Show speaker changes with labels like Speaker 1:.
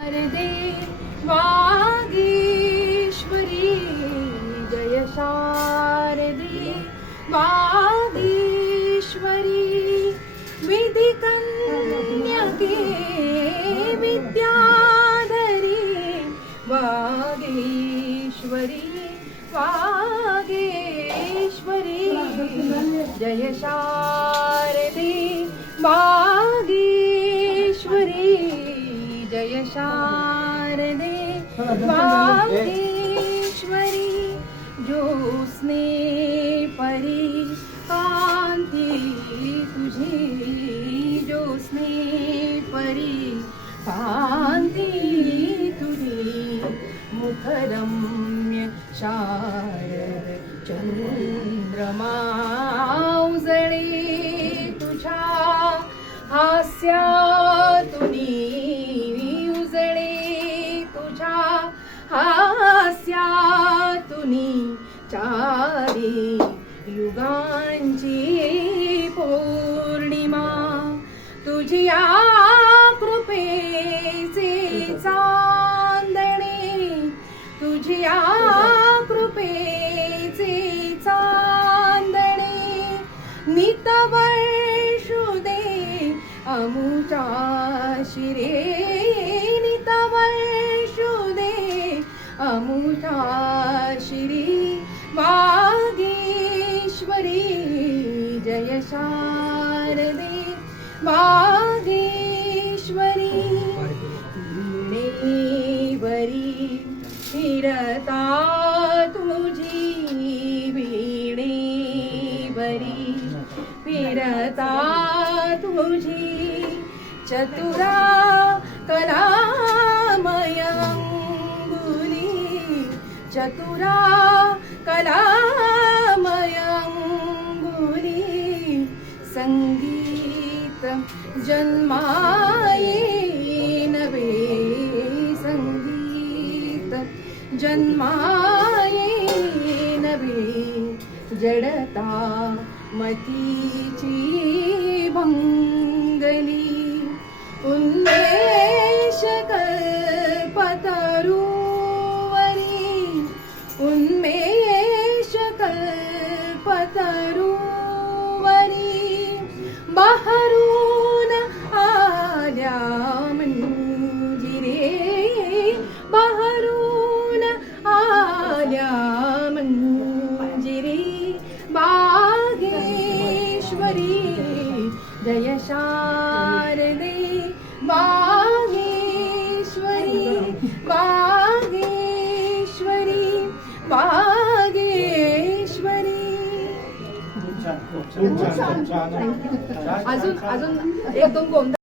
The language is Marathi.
Speaker 1: शारदे वागीश्वरी जय शारदे वागीश्वरी। विधिकन्यके विद्याधरी वागेश्वरी वागेश्वरी। जय शारदे वागीश्वरी। शारदे वागेश्वरी ज्योत्स्ने परी कांती तुझी ज्योत्स्ने परी कांती तुझी मुखरम्य शारद चंद्रमा उजळे तुझ्या हास्यातुनी हास्यातुनी चारी युगांची पौर्णिमा. तुझ्या कृपेचे चांदणे तुझ्या कृपेचे चांदणे शुदे अमुचा शिरे. अमुचा श्री वागेश्वरी जय शारदे। वागेश्वरी वरी फिरता तुझी वीणेवरी फिरता तुझी चतुरा कलामयंगुली चतुरा कलामयङ्गुली सङ्गीत जन्मायेन वे सङ्गीत जन्मायेन वे जडता मतीची कल्पतरुवरी बहरून आल्या मंजिरे बहरून आल्या मंजिरे बागेश्वरी जय शारदे Bageshwari Bageshwari
Speaker 2: Ajan,
Speaker 1: Ajan, Ajan, Ajan, Ajan, Ajan,